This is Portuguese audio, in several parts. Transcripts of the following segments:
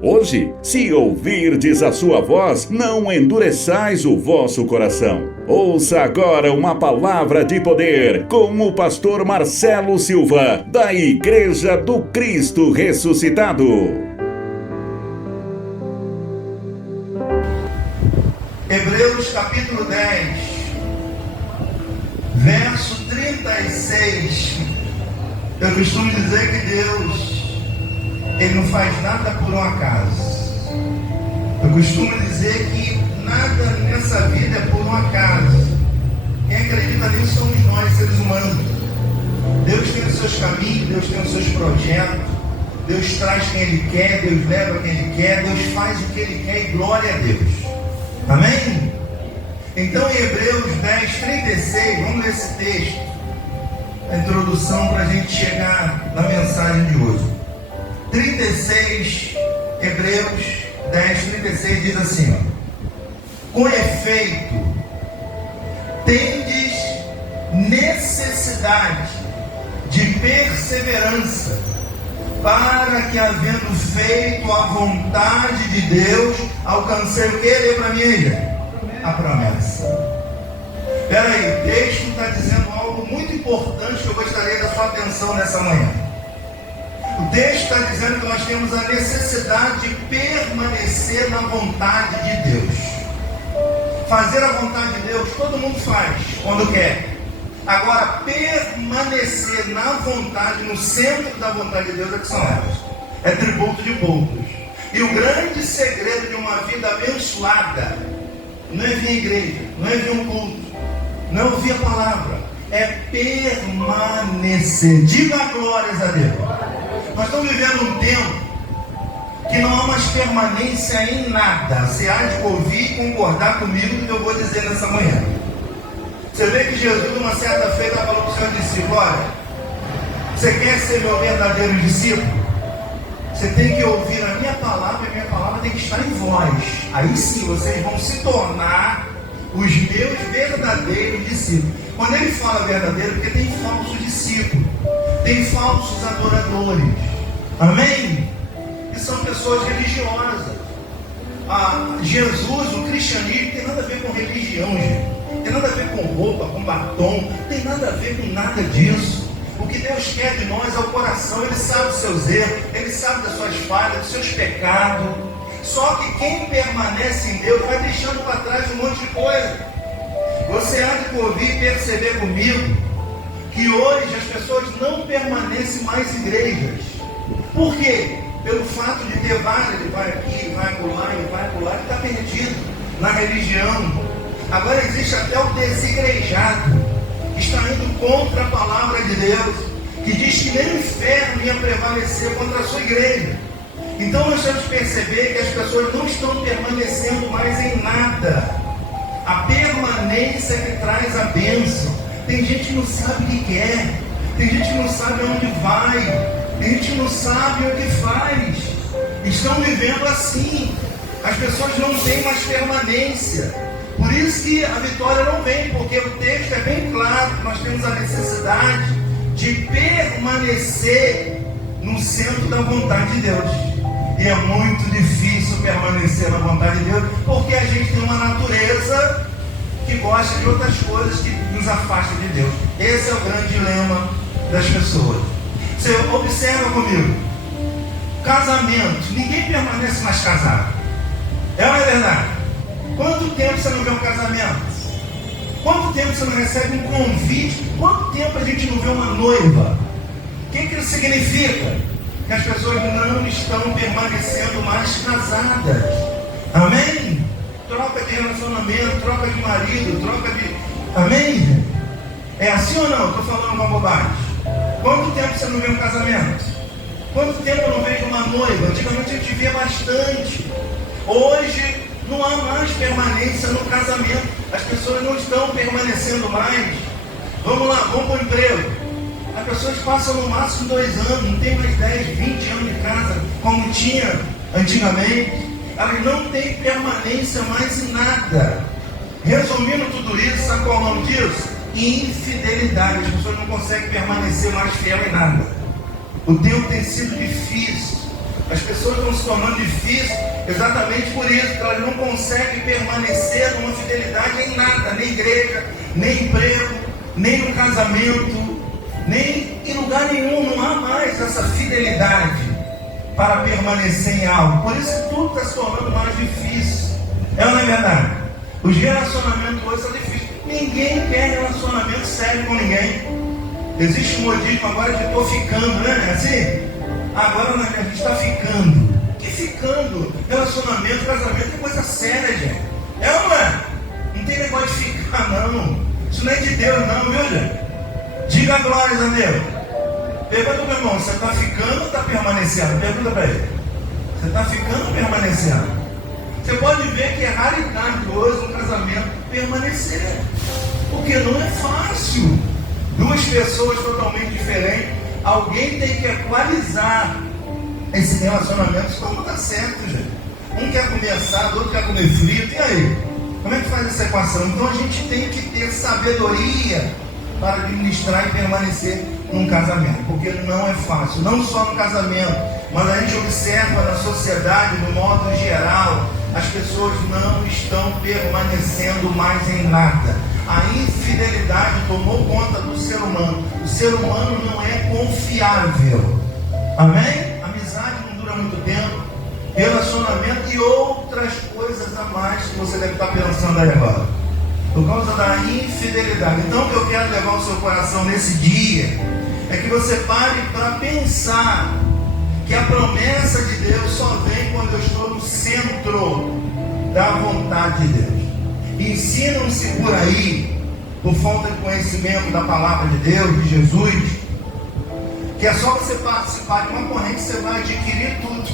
Hoje, se ouvirdes a sua voz, não endureçais o vosso coração. Ouça agora uma palavra de poder com o pastor Marcelo Silva, da Igreja do Cristo Ressuscitado. Hebreus capítulo 10, verso 36. Eu costumo dizer que Deus, Ele não faz nada por um acaso. Eu costumo dizer que nada nessa vida é por um acaso. Quem acredita nisso somos nós, seres humanos. Deus tem os seus caminhos, Deus tem os seus projetos. Deus traz quem Ele quer, Deus leva quem Ele quer, Deus faz o que Ele quer e glória a Deus. Amém? Então em Hebreus 10, 36, vamos ler esse texto, a introdução para a gente chegar na mensagem de hoje. 36, Hebreus 10, 36 diz assim: com efeito, tendes necessidade de perseverança, para que, havendo feito a vontade de Deus, alcancei o que? Lê para mim aí, a promessa. Espera aí, o texto está dizendo algo muito importante que eu gostaria da sua atenção nessa manhã. O texto está dizendo que nós temos a necessidade de permanecer na vontade de Deus. Fazer a vontade de Deus, todo mundo faz, quando quer. Agora, permanecer na vontade, no centro da vontade de Deus, é que são elas. É tributo de poucos. E o grande segredo de uma vida abençoada não é vir à igreja, não é vir um culto, não é ouvir a palavra, é permanecer. Diga glórias a Deus. Nós estamos vivendo um tempo que não há mais permanência em nada. Você há de ouvir e concordar comigo no que eu vou dizer nessa manhã. Você vê que Jesus, numa certa feita, falou para o seu discípulo: olha, você quer ser meu verdadeiro discípulo? Você tem que ouvir a minha palavra, e a minha palavra tem que estar em vós. Aí sim, vocês vão se tornar os meus verdadeiros discípulos. Quando ele fala verdadeiro, porque tem falso discípulo, tem falsos adoradores. Amém? E são pessoas religiosas. Jesus, o cristianismo, tem nada a ver com religião, gente. Tem nada a ver com roupa, com batom, tem nada a ver com nada disso. O que Deus quer de nós é o coração. Ele sabe dos seus erros, Ele sabe das suas falhas, dos seus pecados. Só que quem permanece em Deus vai deixando para trás um monte de coisa. Você há de ouvir e perceber comigo que hoje as pessoas não permanecem mais em igrejas. Por quê? Pelo fato de ter várias, ele vai aqui, vai acolá, ele vai acolá, ele está perdido na religião. Agora existe até o desigrejado, que está indo contra a palavra de Deus, que diz que nem o inferno ia prevalecer contra a sua igreja. Então nós temos que perceber que as pessoas não estão permanecendo mais em nada. A permanência que traz a bênção. Tem gente que não sabe o que quer, tem gente que não sabe aonde vai, tem gente que não sabe o que faz. Estão vivendo assim. As pessoas não têm mais permanência. Por isso que a vitória não vem, porque o texto é bem claro que nós temos a necessidade de permanecer no centro da vontade de Deus. E é muito difícil permanecer na vontade de Deus, porque a gente tem uma natureza que gosta de outras coisas que nos afastam de Deus. Esse é o grande dilema das pessoas. Você observa comigo, casamento, ninguém permanece mais casado. É ou não é verdade? Quanto tempo você não vê um casamento? Quanto tempo você não recebe um convite? Quanto tempo a gente não vê uma noiva? O que isso significa? Que as pessoas não estão permanecendo mais casadas. Amém? Troca de relacionamento, troca de marido, troca de... Amém? É assim ou não? Estou falando uma bobagem. Quanto tempo você não vê um casamento? Quanto tempo eu não vejo uma noiva? Antigamente a gente via bastante. Hoje não há mais permanência no casamento. As pessoas não estão permanecendo mais. Vamos lá, vamos para o emprego. As pessoas passam no máximo 2 anos, não tem mais 10, 20 anos de casa, como tinha antigamente. Elas não têm permanência mais em nada. Resumindo tudo isso, sabe qual é o nome disso? Infidelidade. As pessoas não conseguem permanecer mais fiel em nada. O tempo tem sido difícil. As pessoas estão se tornando difíceis exatamente por isso, que elas não conseguem permanecer numa fidelidade em nada, nem igreja, nem emprego, nem no casamento, nem em lugar nenhum. Não há mais essa fidelidade para permanecer em algo. Por isso que tudo está se tornando mais difícil. É ou não é verdade? Os relacionamentos hoje são difíceis. Ninguém quer relacionamento sério com ninguém. Existe um modismo agora de estou ficando, né? É assim? Agora a gente está ficando. Que ficando? Relacionamento, casamento é coisa séria, gente. É ou não é? Não tem negócio de ficar, não. Isso não é de Deus, não, viu, gente? Diga glórias a Deus. Pergunta, meu irmão, você está ficando ou está permanecendo? Pergunta para ele. Você está ficando ou permanecendo? Você pode ver que é raridade hoje no casamento permanecer. Porque não é fácil. Duas pessoas totalmente diferentes. Alguém tem que equalizar esse relacionamento. Isso não dá certo, gente. Um quer comer assado, outro quer comer frito. E aí? Como é que faz essa equação? Então a gente tem que ter sabedoria para administrar e permanecer num casamento. Porque não é fácil. Não só no casamento, mas a gente observa na sociedade, no modo geral, as pessoas não estão permanecendo mais em nada. A infidelidade tomou conta do ser humano. O ser humano não é confiável. Amém? Amizade não dura muito tempo. Relacionamento e outras coisas a mais que você deve estar pensando aí agora. Por causa da infidelidade. Então o que eu quero levar ao seu coração nesse dia é que você pare para pensar que a promessa de Deus só vem quando eu estou no centro da vontade de Deus. Ensinam-se por aí, por falta de conhecimento da palavra de Deus, de Jesus, que é só você participar de uma corrente, você vai adquirir tudo.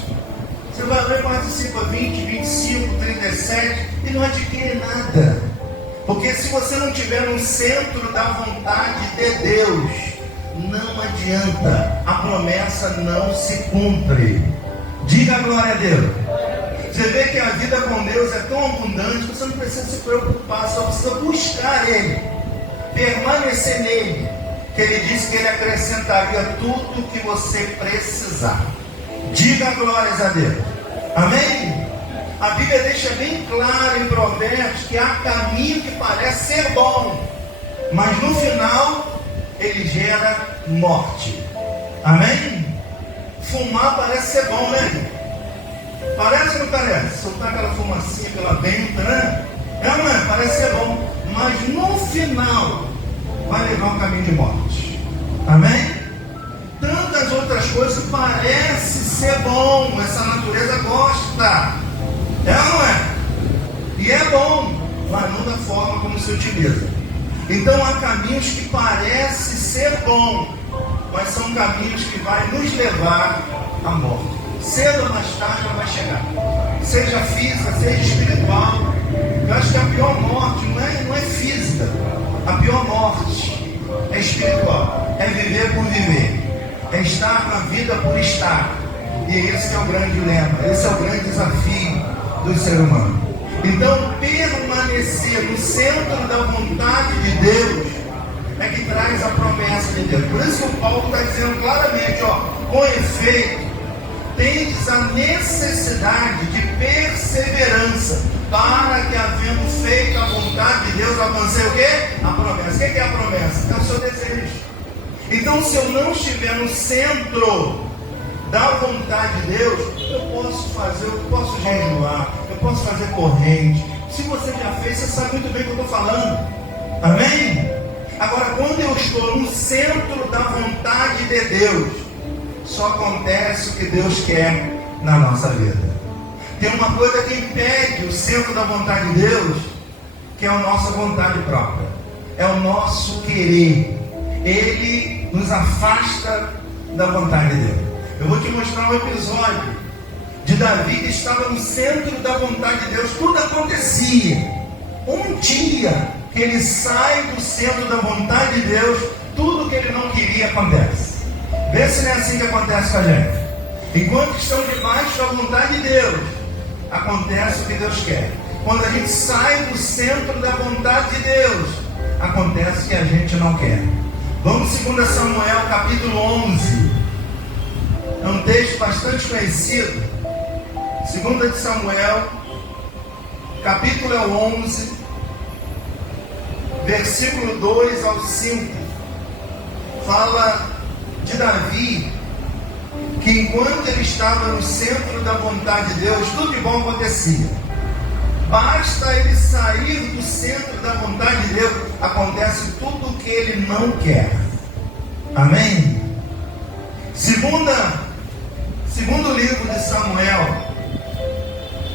Você vai ler, participa 20, 25, 37 e não adquire nada. Porque se você não estiver no centro da vontade de Deus, não adianta, a promessa não se cumpre. Diga glória a Deus. Você vê que a vida com Deus é tão abundante que você não precisa se preocupar, só precisa buscar Ele, permanecer nele, que Ele disse que Ele acrescentaria tudo o que você precisar. Diga glórias a Deus. Amém? A Bíblia deixa bem claro em Provérbios que há caminho que parece ser bom, mas no final ele gera morte. Amém? Fumar parece ser bom, né? Parece ou não parece? Soltar aquela fumacinha pela dentro, né? É, não é? Parece ser bom, mas no final vai levar um caminho de morte. Amém? Tantas outras coisas parece ser bom, essa natureza gosta. É ou não é? E é bom, mas não da forma como se utiliza. Então há caminhos que parecem ser bons, mas são caminhos que vai nos levar à morte. Cedo ou mais tarde ela vai chegar. Seja física, seja espiritual. Eu acho que a pior morte não é física. A pior morte é espiritual. É viver por viver. É estar na vida por estar. E esse é o grande lema. Esse é o grande desafio do ser humano. Então, permanecer no centro da vontade de Deus é que traz a promessa de Deus. Por isso que o Paulo está dizendo claramente, com efeito, tendes a necessidade de perseverança, para que, havendo feito a vontade de Deus, alcancei o quê? A promessa. O que é a promessa? É o seu desejo. Então, se eu não estiver no centro da vontade de Deus, eu posso jejuar, eu posso fazer corrente. Se você já fez, você sabe muito bem o que eu estou falando. Amém? Agora, quando eu estou no centro da vontade de Deus, só acontece o que Deus quer na nossa vida. Tem uma coisa que impede o centro da vontade de Deus, que é a nossa vontade própria, é o nosso querer. Ele nos afasta da vontade de Deus. Eu vou te mostrar um episódio de Davi que estava no centro da vontade de Deus. Tudo acontecia. Um dia que ele sai do centro da vontade de Deus, tudo que ele não queria acontece. Vê se não é assim que acontece com a gente. Enquanto estão debaixo da vontade de Deus, acontece o que Deus quer. Quando a gente sai do centro da vontade de Deus, acontece o que a gente não quer. Vamos 2 Samuel capítulo 11. É um texto bastante conhecido. 2 de Samuel, capítulo 11, versículo 2 ao 5. Fala de Davi, que enquanto ele estava no centro da vontade de Deus, tudo de bom acontecia. Basta ele sair do centro da vontade de Deus, acontece tudo o que ele não quer. Amém? Segundo livro de Samuel,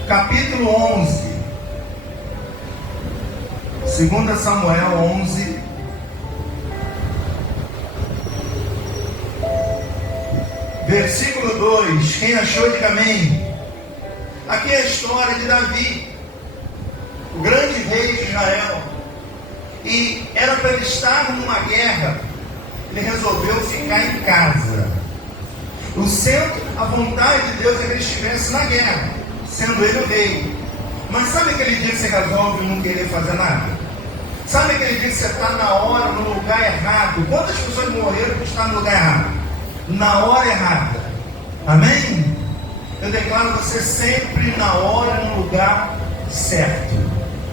capítulo 11. 2 Samuel 11, versículo 2. Quem achou, diga amém. Aqui é a história de Davi, o grande rei de Israel. E era para ele estar numa guerra. Ele resolveu ficar em casa. O centro, a vontade de Deus é que ele estivesse na guerra, sendo ele o rei. Mas sabe aquele dia que você resolve não querer fazer nada? Sabe aquele dia que você está na hora, no lugar errado? Quantas pessoas morreram por estar no lugar errado? Na hora errada. Amém? Eu declaro você sempre na hora, no lugar certo.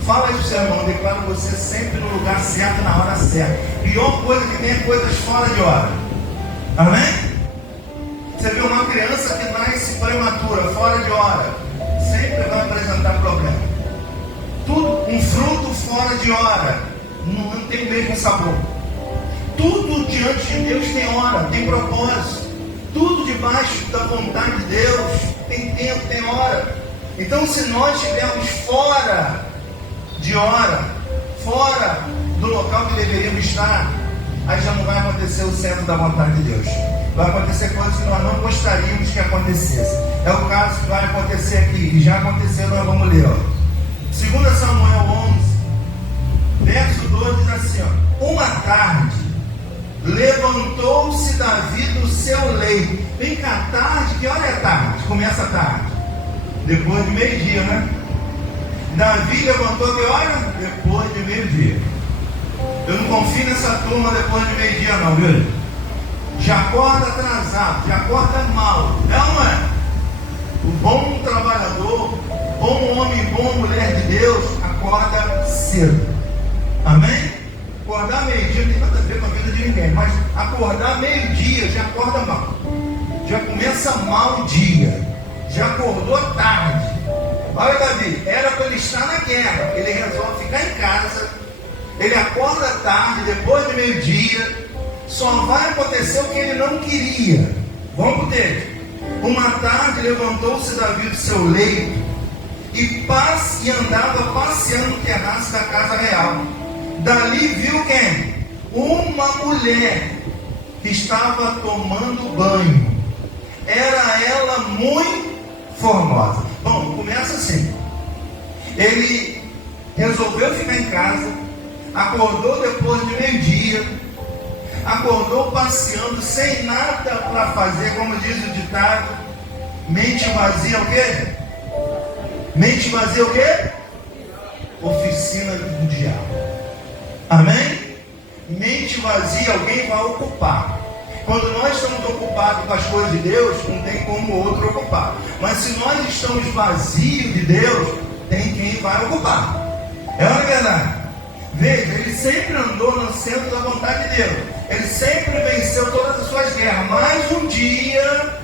Fala isso, seu irmão. Eu declaro você sempre no lugar certo, na hora certa. Pior coisa que tem é coisas fora de hora. Amém? Você vê uma criança que nasce prematura, fora de hora, sempre vai apresentar problema. Tudo, um fruto fora de hora, não tem o mesmo sabor. Tudo diante de Deus tem hora, tem propósito. Tudo debaixo da vontade de Deus tem tempo, tem hora. Então, se nós estivermos fora de hora, fora do local que deveríamos estar, aí já não vai acontecer o centro da vontade de Deus. Vai acontecer coisas que nós não gostaríamos que acontecesse. É o caso que vai acontecer aqui, e já aconteceu, nós vamos ler. 2 Samuel 11, verso 2 diz assim: uma tarde, levantou-se Davi do seu leito. Vem cá, tarde, que hora é tarde? Começa a tarde. Depois de meio-dia, né? Davi levantou que hora? Depois de meio-dia. Eu não confio nessa turma depois de meio-dia não, viu? Já acorda atrasado, já acorda mal, não é? O bom trabalhador, bom homem, boa mulher de Deus, acorda cedo. Amém? Acordar meio-dia não tem nada a ver com a vida de ninguém, mas acordar meio-dia já acorda mal. Já começa mal o dia. Já acordou tarde. Olha, Davi, era para ele estar na guerra. Ele resolve ficar em casa. Ele acorda tarde, depois de meio-dia. Só vai acontecer o que ele não queria. Vamos pro texto. Uma tarde levantou-se Davi do seu leito e andava passeando no terraço da casa real. Dali viu quem? Uma mulher que estava tomando banho. Era ela muito formosa. Bom, começa assim. Ele resolveu ficar em casa, acordou depois de meio-dia, acordou passeando, sem nada para fazer, como diz o ditado, mente vazia o quê? Mente vazia o quê? Oficina do diabo. Amém? Mente vazia alguém vai ocupar. Quando nós estamos ocupados com as coisas de Deus, não tem como o outro ocupar. Mas se nós estamos vazios de Deus, tem quem vai ocupar. É uma verdade. Veja, ele sempre andou no centro da vontade de Deus. Ele sempre venceu todas as suas guerras. Mas um dia,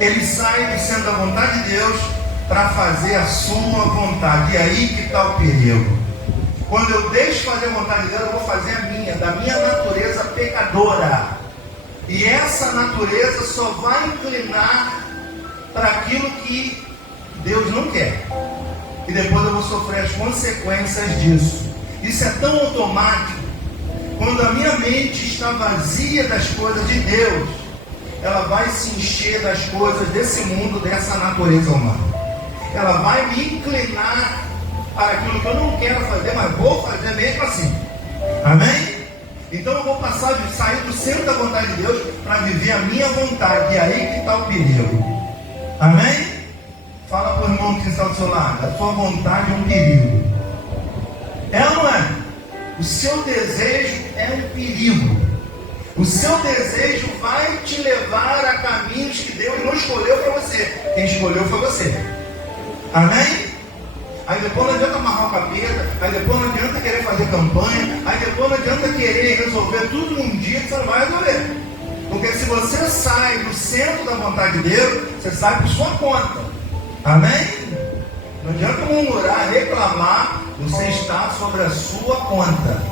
ele sai do centro da vontade de Deus para fazer a sua vontade. E aí que está o perigo. Quando eu deixo fazer a vontade de Deus, eu vou fazer a minha, da minha natureza pecadora. E essa natureza só vai inclinar para aquilo que Deus não quer. E depois eu vou sofrer as consequências disso. Isso é tão automático. Quando a minha mente está vazia das coisas de Deus, ela vai se encher das coisas desse mundo, dessa natureza humana. Ela vai me inclinar para aquilo que eu não quero fazer, mas vou fazer mesmo assim. Amém? Então eu vou sair do centro da vontade de Deus para viver a minha vontade. E aí que está o perigo. Amém? Fala para o irmão que está do seu lado. A sua vontade é um perigo. É ou não é? O seu desejo é um perigo. O seu desejo vai te levar a caminhos que Deus não escolheu para você. Quem escolheu foi você. Amém? Aí depois não adianta amarrar o capeta, aí depois não adianta querer fazer campanha, aí depois não adianta querer resolver tudo num dia que você não vai resolver. Porque se você sai do centro da vontade de Deus, você sai por sua conta. Amém? Não adianta murmurar, reclamar, você está sobre a sua conta.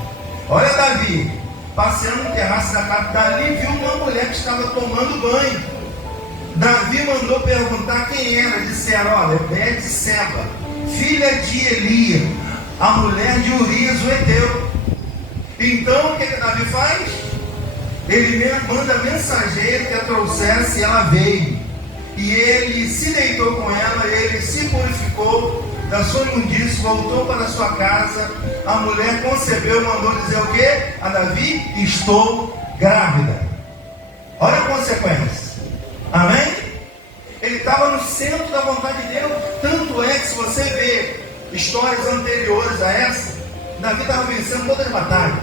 Olha Davi, passeando no terraço da casa, Davi viu uma mulher que estava tomando banho. Davi mandou perguntar quem era. Disseram, olha, é Betseba, filha de Elias, a mulher de Urias o Heteu. Então o que Davi faz? Ele manda mensageiro que a trouxesse, e ela veio. E ele se deitou com ela, ele se purificou da sua imundície, voltou para a sua casa. A mulher concebeu, mandou dizer o quê? A Davi: estou grávida. Olha a consequência. Amém? Ele estava no centro da vontade de Deus. Tanto é que se você vê histórias anteriores a essa, Davi estava vencendo todas as batalhas.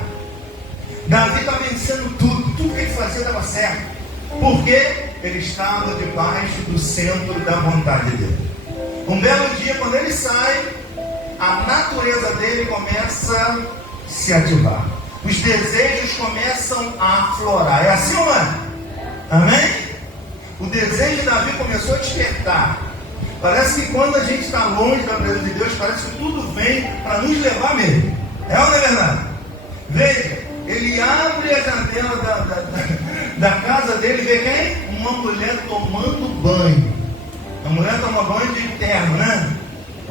Davi estava vencendo tudo que ele fazia dava certo. Porque ele estava debaixo do centro da vontade de Deus. Um belo dia, quando ele sai, a natureza dele começa a se ativar. Os desejos começam a aflorar. É assim ou não é? Amém? O desejo de Davi começou a despertar. Parece que quando a gente está longe da presença de Deus, parece que tudo vem para nos levar mesmo. É ou não é verdade? Veja, ele abre a janela da casa dele e vê quem? Uma mulher tomando banho. A mulher toma banho de terno, né?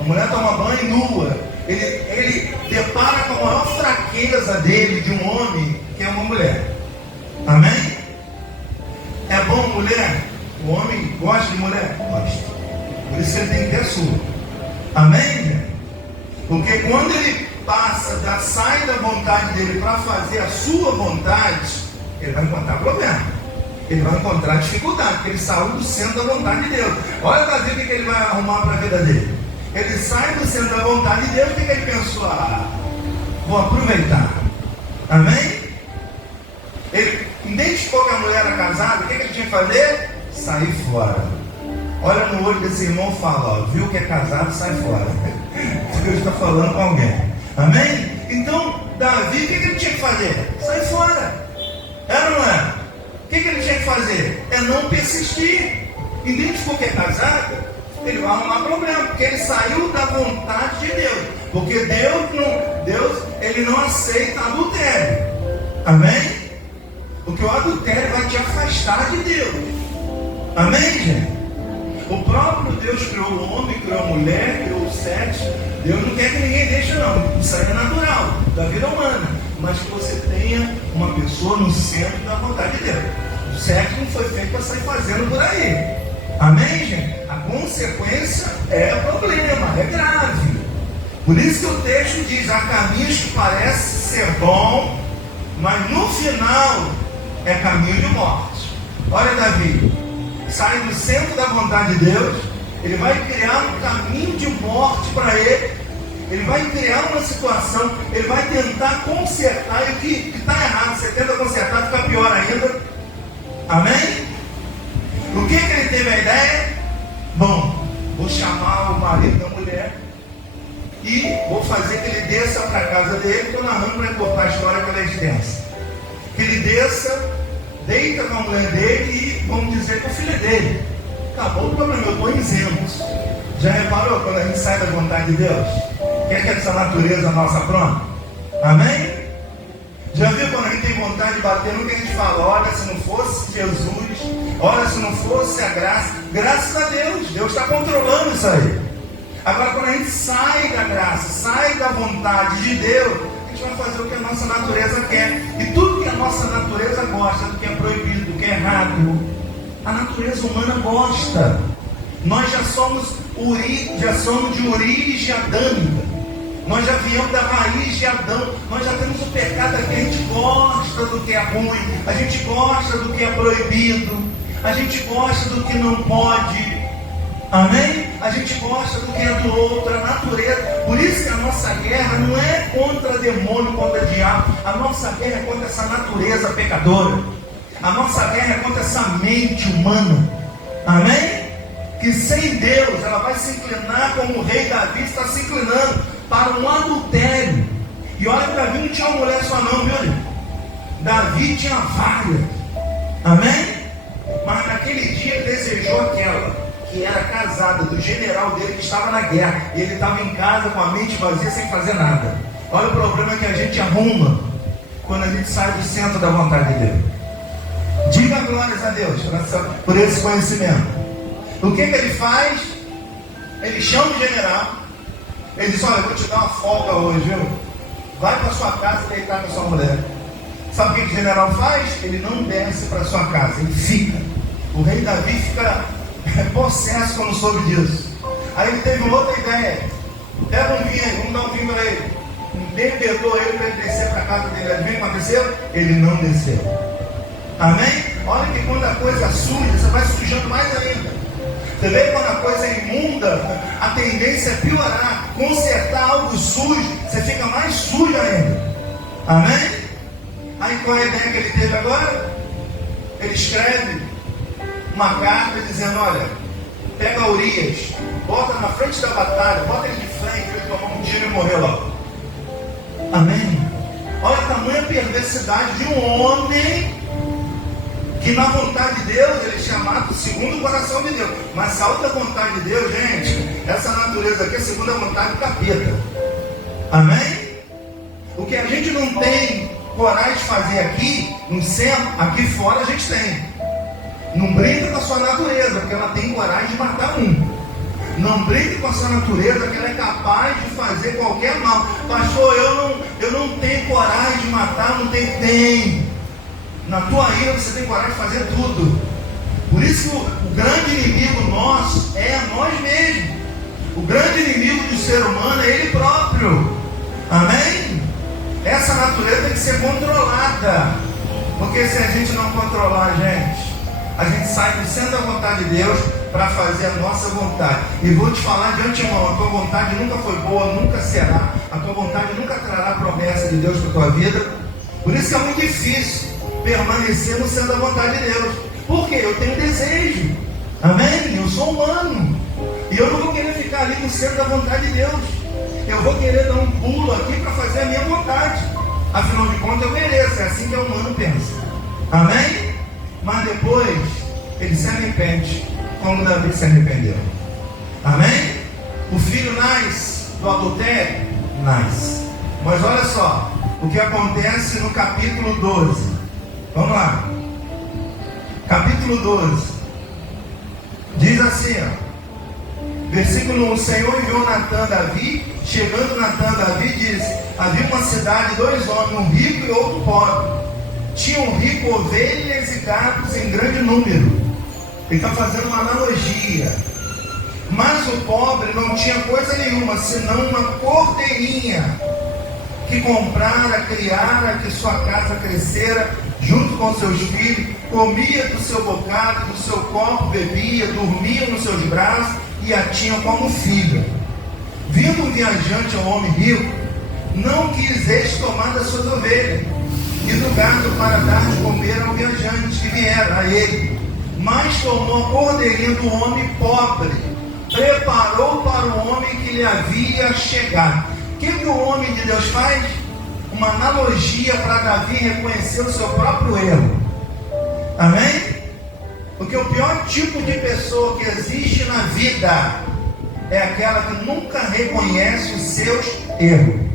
A mulher toma banho nua. Ele depara com a maior fraqueza dele, de um homem, que é uma mulher. Amém? É bom mulher? O homem gosta de mulher? Gosta. Por isso ele tem que ter a sua. Amém? Porque quando ele sai da vontade dele para fazer a sua vontade, ele vai encontrar problema. Ele vai encontrar dificuldade, porque ele saiu do centro da vontade de Deus. Olha Davi o que ele vai arrumar para a vida dele. Ele sai do centro da vontade de Deus, o que ele pensou? Vou aproveitar. Amém? Ele identificou que a mulher era casada, o que ele tinha que fazer? Sair fora. Olha no olho desse irmão e fala, viu que é casado, sai fora. Porque ele está falando com alguém. Amém? Então, Davi, o que ele tinha que fazer? Sai fora. Era ou não era? O que ele tinha que fazer? É não persistir. Identificou que é casado, ele vai arrumar problema, porque ele saiu da vontade de Deus. Porque Deus ele não aceita adultério. Amém? Porque o adultério vai te afastar de Deus. Amém, gente? O próprio Deus criou o homem, criou a mulher, criou o sexo. Deus não quer que ninguém deixe, não. Isso aí é natural, da vida humana. Mas que você tenha uma pessoa no centro da vontade de Deus. O sexo não foi feito para sair fazendo por aí. Amém, gente? A consequência é problema, é grave. Por isso que o texto diz, há caminhos que parecem ser bom, mas no final é caminho de morte. Olha Davi, sai do centro da vontade de Deus, ele vai criar um caminho de morte para ele. Ele vai criar uma situação, ele vai tentar consertar, e o que está errado, você tenta consertar, fica pior ainda. Amém? O que ele teve a ideia? Bom, vou chamar o marido da mulher e vou fazer que ele desça para a casa dele. Estou narrando para encurtar a história, que ela é extensa. Que ele desça, deita com a mulher dele e vamos dizer que o filho é dele. Acabou o problema, eu estou isento. Já reparou quando a gente sai da vontade de Deus? Quer que essa natureza nossa pronta? Amém? Já viu quando a gente tem vontade de bater no que a gente fala? Olha, se não fosse Jesus, olha, se não fosse a graça. Graças a Deus, Deus está controlando isso aí. Agora quando a gente sai da graça, sai da vontade de Deus, a gente vai fazer o que a nossa natureza quer. E tudo que a nossa natureza gosta, do que é proibido, do que é errado, a natureza humana gosta. Nós já somos de origem adâmica. Nós já viemos da raiz de Adão. Nós já temos o pecado aqui. A gente gosta do que é ruim. A gente gosta do que é proibido. A gente gosta do que não pode. Amém? A gente gosta do que é do outro, a natureza. Por isso que a nossa guerra não é contra demônio, contra diabo. A nossa guerra é contra essa natureza pecadora. A nossa guerra é contra essa mente humana. Amém? Que sem Deus ela vai se inclinar como o rei Davi está se inclinando para um adultério. E olha que Davi não tinha uma mulher só não, viu? Davi tinha várias. Amém? Mas naquele dia ele desejou aquela que era casada, do general dele que estava na guerra. E ele estava em casa com a mente vazia, sem fazer nada. Olha o problema que a gente arruma quando a gente sai do centro da vontade de Deus. Diga glórias a Deus por esse conhecimento. O que ele faz? Ele chama o general. Ele diz: olha, eu vou te dar uma folga hoje, viu? Vai para sua casa e deitar com a sua mulher. Sabe o que o general faz? Ele não desce para sua casa, ele fica. O rei Davi fica possesso quando soube disso. Aí ele teve uma outra ideia. Pega um vinho aí, vamos dar um vinho para ele. Bebedou ele para ele descer para a casa dele. Adivinha o que aconteceu? Ele não desceu. Amém? Olha que quando a coisa suja, você vai sujando mais ainda. Você vê que quando a coisa é imunda, a tendência é piorar. Consertar algo sujo, você fica mais sujo ainda. Amém? Aí qual é a ideia que ele teve agora? Ele escreve uma carta dizendo: olha, pega Urias, bota na frente da batalha, bota ele de frente, ele tomar um tiro e morrer logo. Amém? Olha a tamanha perversidade de um homem que na vontade de Deus ele é chamado segundo o coração de Deus. Mas se a outra vontade de Deus, gente, essa natureza aqui é segundo a vontade do capeta. Amém? O que a gente não tem coragem de fazer aqui no centro, aqui fora a gente tem. Não brinca com a sua natureza, porque ela tem coragem de matar um. Não brinque com a sua natureza, que ela é capaz de fazer qualquer mal. Pastor, eu não tenho coragem de matar, não tenho. Tem. Na tua ira você tem coragem de fazer tudo. Por isso que o grande inimigo nosso é nós mesmos. O grande inimigo do ser humano é ele próprio. Amém? Essa natureza tem que ser controlada. Porque se a gente não controlar a gente sai do centro da vontade de Deus para fazer a nossa vontade. E vou te falar de antemão: a tua vontade nunca foi boa, nunca será. A tua vontade nunca trará promessa de Deus para a tua vida. Por isso que é muito difícil permanecer no centro da vontade de Deus. Por quê? Eu tenho desejo. Amém? Eu sou humano. E eu não vou querer ficar ali no centro da vontade de Deus. Eu vou querer dar um pulo aqui para fazer a minha vontade. Afinal de contas eu mereço. É assim que o humano pensa. Amém? Mas depois ele se arrepende, como Davi se arrependeu. Amém? O filho nasce do adultério? Nasce. Mas olha só o que acontece no capítulo 12. Vamos lá. Capítulo 12. Diz assim, ó, versículo 1: o Senhor enviou Natã a Davi. Chegando Natã a Davi, disse: havia uma cidade, 2 homens, um rico e outro pobre. Tinha um rico ovelhas e gatos em grande número. Ele está fazendo uma analogia. Mas o pobre não tinha coisa nenhuma, senão uma cordeirinha que comprara, criara, que sua casa crescera junto com seus filhos, comia do seu bocado, do seu copo bebia, dormia nos seus braços e a tinha como filha. Vindo um viajante ao homem rico, não quis este tomar das suas ovelhas e do gado para dar de comer ao viajante que viera a ele, mas tomou a cordeirinha do homem pobre, preparou para o homem que lhe havia chegado. O que o homem de Deus faz? Uma analogia para Davi reconhecer o seu próprio erro. Amém? Porque o pior tipo de pessoa que existe na vida é aquela que nunca reconhece os seus erros.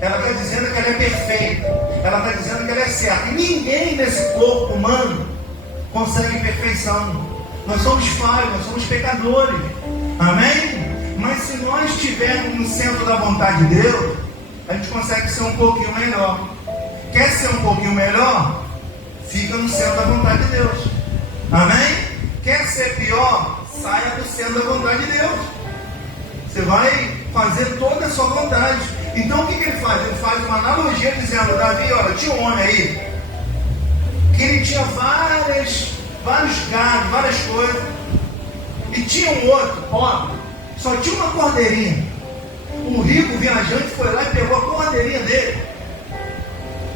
Ela está dizendo que ela é perfeita, ela está dizendo que ela é certa. E ninguém nesse corpo humano consegue perfeição. Nós somos falhos, nós somos pecadores. Amém? Mas se nós estivermos no centro da vontade de Deus, a gente consegue ser um pouquinho melhor. Quer ser um pouquinho melhor? Fica no centro da vontade de Deus. Amém? Quer ser pior? Saia do centro da vontade de Deus. Você vai fazer toda a sua vontade. Então o que ele faz? Ele faz uma analogia dizendo: Davi, olha, tinha um homem aí que ele tinha vários gados, várias coisas, e tinha um outro pobre, só tinha uma cordeirinha. O rico viajante foi lá e pegou a cordeirinha dele.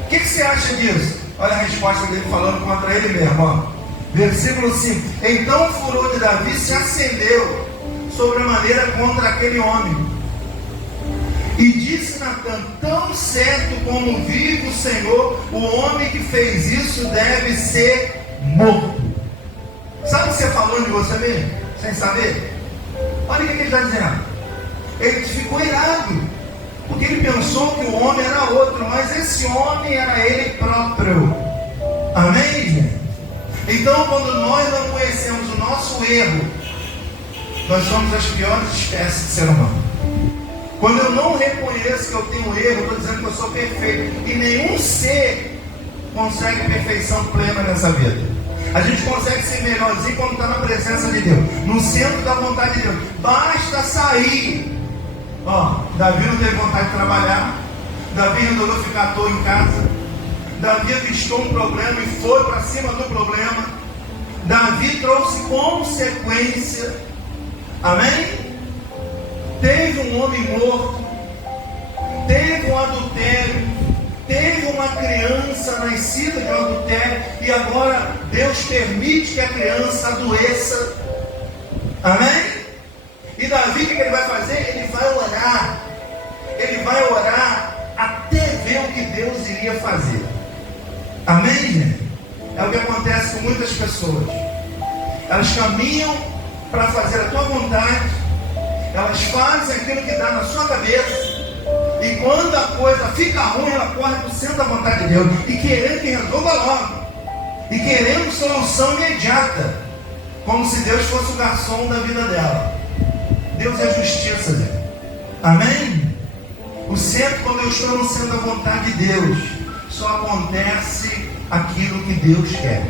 O que você acha disso? Olha a resposta dele falando contra ele mesmo, ó. Versículo 5. Então o furor de Davi se acendeu sobremaneira contra aquele homem. E disse Natã: tão certo como vive o Senhor, o homem que fez isso deve ser morto. Sabe o que você falou de você mesmo? Sem saber? Olha o que ele está dizendo. Ele ficou irado, porque ele pensou que o homem era outro, mas esse homem era ele próprio. Amém, gente? Então, quando nós não conhecemos o nosso erro, nós somos as piores espécies de ser humano. Quando eu não reconheço que eu tenho erro, eu estou dizendo que eu sou perfeito. E nenhum ser consegue perfeição plena nessa vida. A gente consegue ser melhorzinho quando está na presença de Deus, no centro da vontade de Deus. Basta sair. Ó, Davi não teve vontade de trabalhar. Davi resolveu ficar à toa em casa. Davi avistou um problema e foi para cima do problema. Davi trouxe consequência. Amém? Teve um homem morto, teve um adultério, teve uma criança nascida de um adultério, e agora Deus permite que a criança adoeça. Amém? E Davi, o que ele vai fazer? Ele vai orar. Ele vai orar até ver o que Deus iria fazer. Amém, gente? É o que acontece com muitas pessoas. Elas caminham para fazer a tua vontade, elas fazem aquilo que dá na sua cabeça, e quando a coisa fica ruim, ela corre para o centro da vontade de Deus, e querendo que resolva logo, e querendo solução imediata, como se Deus fosse o garçom da vida dela. Deus é justiça, gente. Amém? O centro, quando eu estou no centro da vontade de Deus, só acontece aquilo que Deus quer.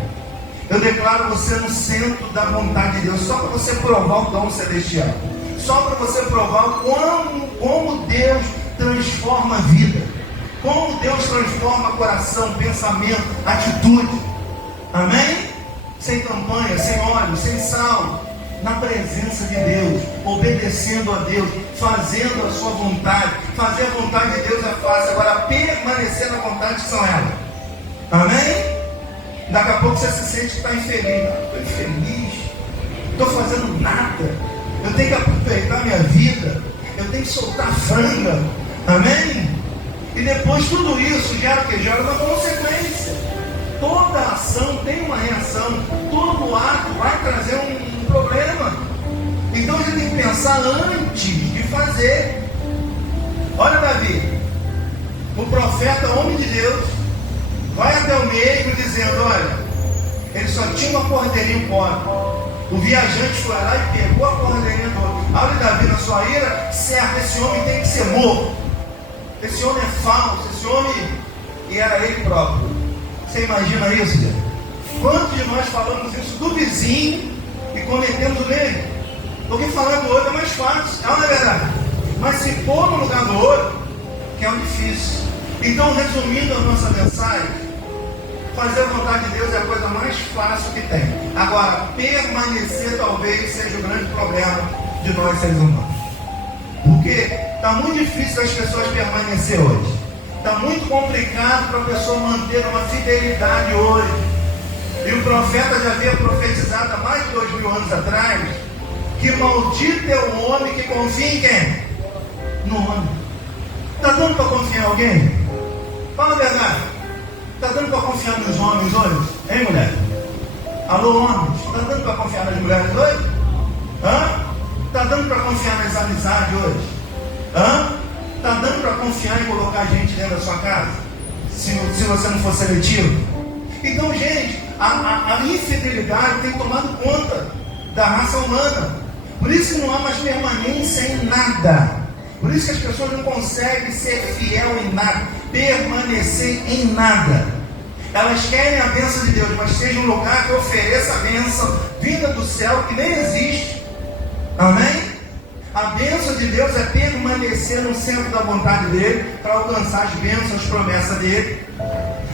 Eu declaro você no centro da vontade de Deus, só para você provar o dom celestial, só para você provar como Deus transforma a vida, como Deus transforma coração, pensamento, atitude. Amém? Sem campanha, sem óleo, sem sal, na presença de Deus, obedecendo a Deus, fazendo a sua vontade. Fazer a vontade de Deus é fácil, agora permanecer na vontade que são elas. Amém? Daqui a pouco você se sente que está infeliz. Estou infeliz, não estou fazendo nada. Eu tenho que aproveitar minha vida, eu tenho que soltar franga. Amém? E depois tudo isso gera o que? Gera uma consequência. Toda ação tem uma reação, todo ato vai trazer um problema. Então a gente tem que pensar antes de fazer. Olha Davi, o profeta, homem de Deus, vai até o meio dizendo: olha, ele só tinha uma cordeirinha pobre. O viajante foi lá e pegou a cordeirinha do outro. Olha Davi, na sua ira, certo, esse homem tem que ser morto. Esse homem é falso, esse homem, e era ele próprio. Você imagina isso, gente? Quantos de nós falamos isso do vizinho e cometemos o mesmo? Porque falar do outro é mais fácil, não é verdade? Mas se pôr no lugar do outro, que é o difícil. Então, resumindo a nossa mensagem, fazer a vontade de Deus é a coisa mais fácil que tem. Agora, permanecer talvez seja o grande problema de nós seres humanos. Porque está muito difícil das pessoas permanecer hoje. Está muito complicado para a pessoa manter uma fidelidade hoje. E o profeta já havia profetizado há mais de 2000 anos atrás que maldito é o homem que confia em quem? No homem. Está dando para confiar em alguém? Fala a verdade. Está dando para confiar nos homens hoje? Hein, mulher? Alô, homens? Está dando para confiar nas mulheres hoje? Está dando para confiar nas amizades hoje? Está dando para confiar em colocar gente dentro da sua casa? Se você não for seletivo? Então, gente, a infidelidade tem tomado conta da raça humana. Por isso que não há mais permanência em nada. Por isso que as pessoas não conseguem ser fiel em nada, permanecer em nada. Elas querem a bênção de Deus, mas seja um lugar que ofereça a bênção vinda do céu, que nem existe. Amém? A bênção de Deus é permanecer no centro da vontade dele, para alcançar as bênçãos, as promessas dele.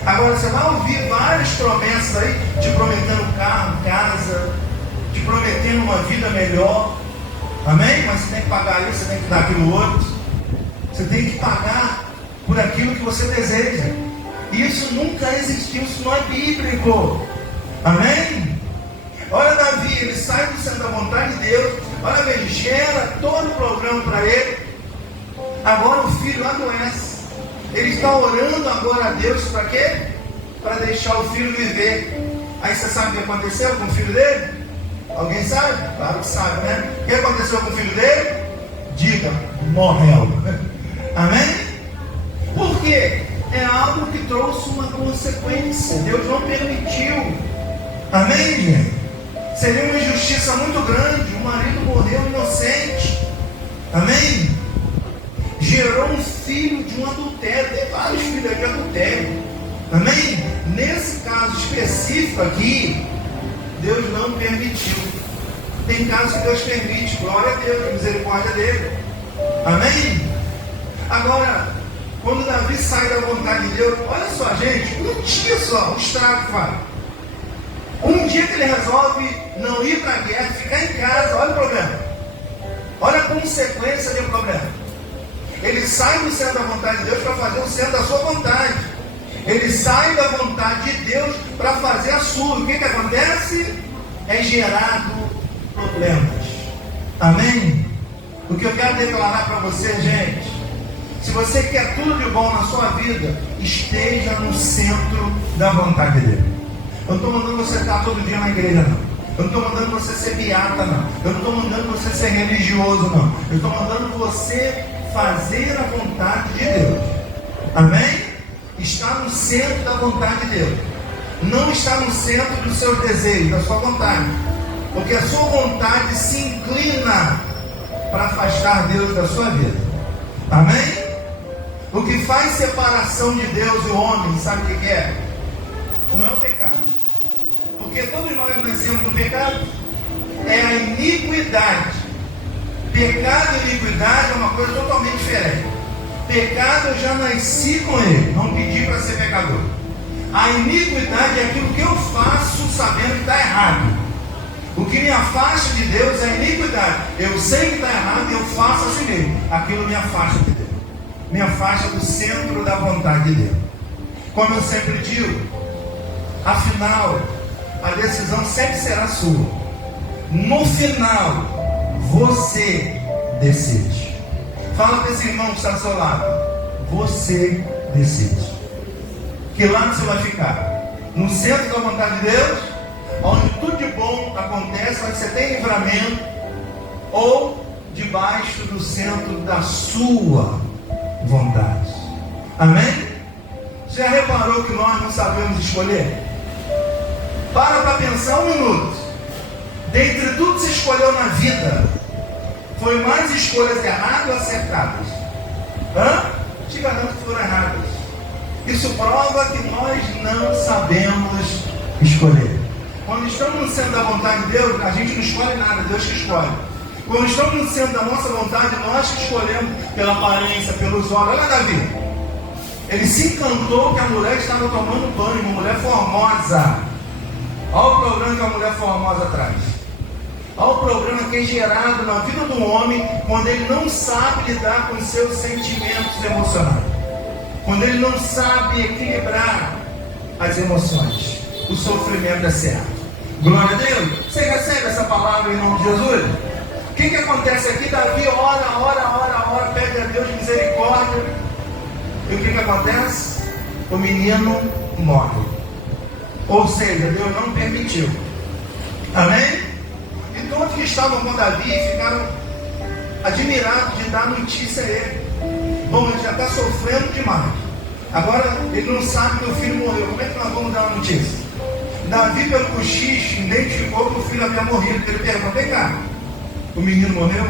Agora você vai ouvir várias promessas aí, te prometendo carro, casa, te prometendo uma vida melhor. Amém? Mas você tem que pagar isso, você tem que dar aquilo outro. Você tem que pagar por aquilo que você deseja. Isso nunca existiu, isso não é bíblico. Amém? Olha Davi, ele sai do centro da vontade de Deus. Olha bem, gera todo o programa para ele. Agora o filho adoece. Ele está orando agora a Deus para quê? Para deixar o filho viver. Aí você sabe o que aconteceu com o filho dele? Alguém sabe? Claro que sabe, né? O que aconteceu com o filho dele? Diga, morreu. Amém? Por quê? É algo que trouxe uma consequência. Deus não permitiu. Amém, gente? Seria uma injustiça muito grande. O marido morreu inocente. Amém? Gerou um filho de um adultério. Tem vários filhos de adultério. Amém? Nesse caso específico aqui, Deus não permitiu. Tem casos que Deus permite. Glória a Deus, a misericórdia dele. Amém? Agora, quando Davi sai da vontade de Deus, olha só, gente, um dia só, o estrago faz. Um dia que ele resolve não ir para a guerra, ficar em casa, olha o problema. Olha a consequência do problema. Ele sai do centro da vontade de Deus para fazer o centro da sua vontade. Ele sai da vontade de Deus para fazer a sua. O que acontece? É gerado problemas. Amém? O que eu quero declarar para você, gente, se você quer tudo de bom na sua vida, esteja no centro da vontade de Deus. Eu não estou mandando você estar todo dia na igreja, não. Eu não estou mandando você ser beata, não. Eu não estou mandando você ser religioso, não. Eu estou mandando você fazer a vontade de Deus. Amém? Está no centro da vontade de Deus. Não está no centro dos seus desejos, da sua vontade. Porque a sua vontade se inclina para afastar Deus da sua vida. Amém? O que faz separação de Deus e o homem, sabe o que é? Não é o pecado. Porque todos nós nascemos no pecado. É a iniquidade. Pecado e iniquidade é uma coisa totalmente diferente. Pecado eu já nasci com ele, não pedi para ser pecador. A iniquidade é aquilo que eu faço sabendo que está errado. O que me afasta de Deus é a iniquidade. Eu sei que está errado e eu faço assim mesmo. Aquilo me afasta de Deus. Me afasta do centro da vontade de Deus. Como eu sempre digo, afinal, a decisão sempre será sua. No final, você decide. Fala para esse irmão que está do seu lado. Você decide. Que lado você vai ficar? No centro da vontade de Deus, onde tudo de bom acontece, onde você tem livramento, ou debaixo do centro da sua vontade. Amém? Já reparou que nós não sabemos escolher? Para pensar um minuto. Dentre tudo que você escolheu na vida, foi mais escolhas erradas ou acertadas? Te garanto que foram erradas. Isso prova que nós não sabemos escolher. Quando estamos no centro da vontade de Deus, a gente não escolhe nada, Deus que escolhe. Quando estamos no centro da nossa vontade, nós que escolhemos pela aparência, pelos olhos. Olha Davi, ele se encantou que a mulher estava tomando banho, uma mulher formosa. Olha o problema que a mulher formosa traz. Olha o problema que é gerado na vida do homem quando ele não sabe lidar com seus sentimentos emocionais. Quando ele não sabe equilibrar as emoções. O sofrimento é certo. Glória a Deus. Você recebe essa palavra em nome de Jesus? O que acontece aqui? Davi ora, pede a Deus misericórdia. E o que acontece? O menino morre. Ou seja, Deus não permitiu. Amém? E todos que estavam com Davi ficaram admirados de dar notícia a ele. Bom, ele já está sofrendo demais. Agora ele não sabe que o filho morreu. Como é que nós vamos dar uma notícia? Davi, pelo cochicho, identificou que o filho havia morrido. Ele perguntou: vem cá, o menino morreu?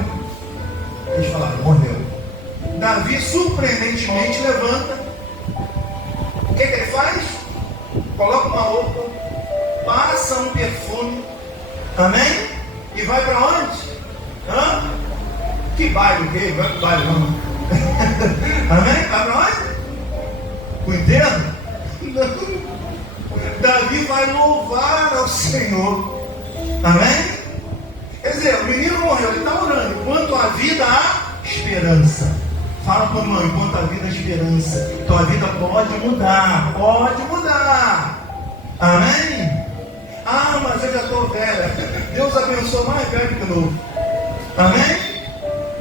Eles falaram: morreu. Davi surpreendentemente levanta. O que ele faz? Coloca uma roupa, passa um perfume, amém? E vai para onde? Que baile, que vai para o baile, não? Amém? Vai para onde? O enterro? Não. Davi vai louvar ao Senhor, amém? Quer dizer, o menino morreu, ele está orando. Quanto à vida, há esperança. Fala para o irmão, enquanto a vida é esperança, tua vida pode mudar, pode mudar. Amém? Ah, mas eu já estou velha. Deus abençoa mais velho que novo. Amém?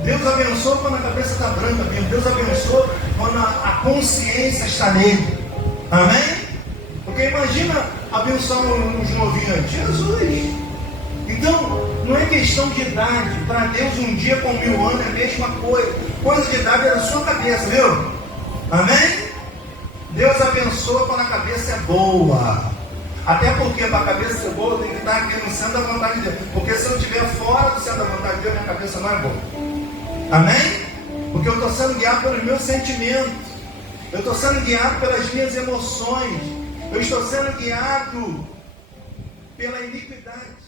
Deus abençoa quando a cabeça está branca mesmo. Deus abençoa quando a consciência está nele. Amém? Porque imagina abençoar uns novinhos. Jesus! Então, não é questão de idade. Para Deus, um dia com 1000 anos é a mesma coisa. Coisa de idade é na sua cabeça, viu? Amém? Deus abençoa quando a cabeça é boa. Até porque para a cabeça ser boa, tem que estar aqui no centro da vontade de Deus. Porque se eu estiver fora do centro da vontade de Deus, minha cabeça não é boa. Amém? Porque eu estou sendo guiado pelos meus sentimentos. Eu estou sendo guiado pelas minhas emoções. Eu estou sendo guiado pela iniquidade.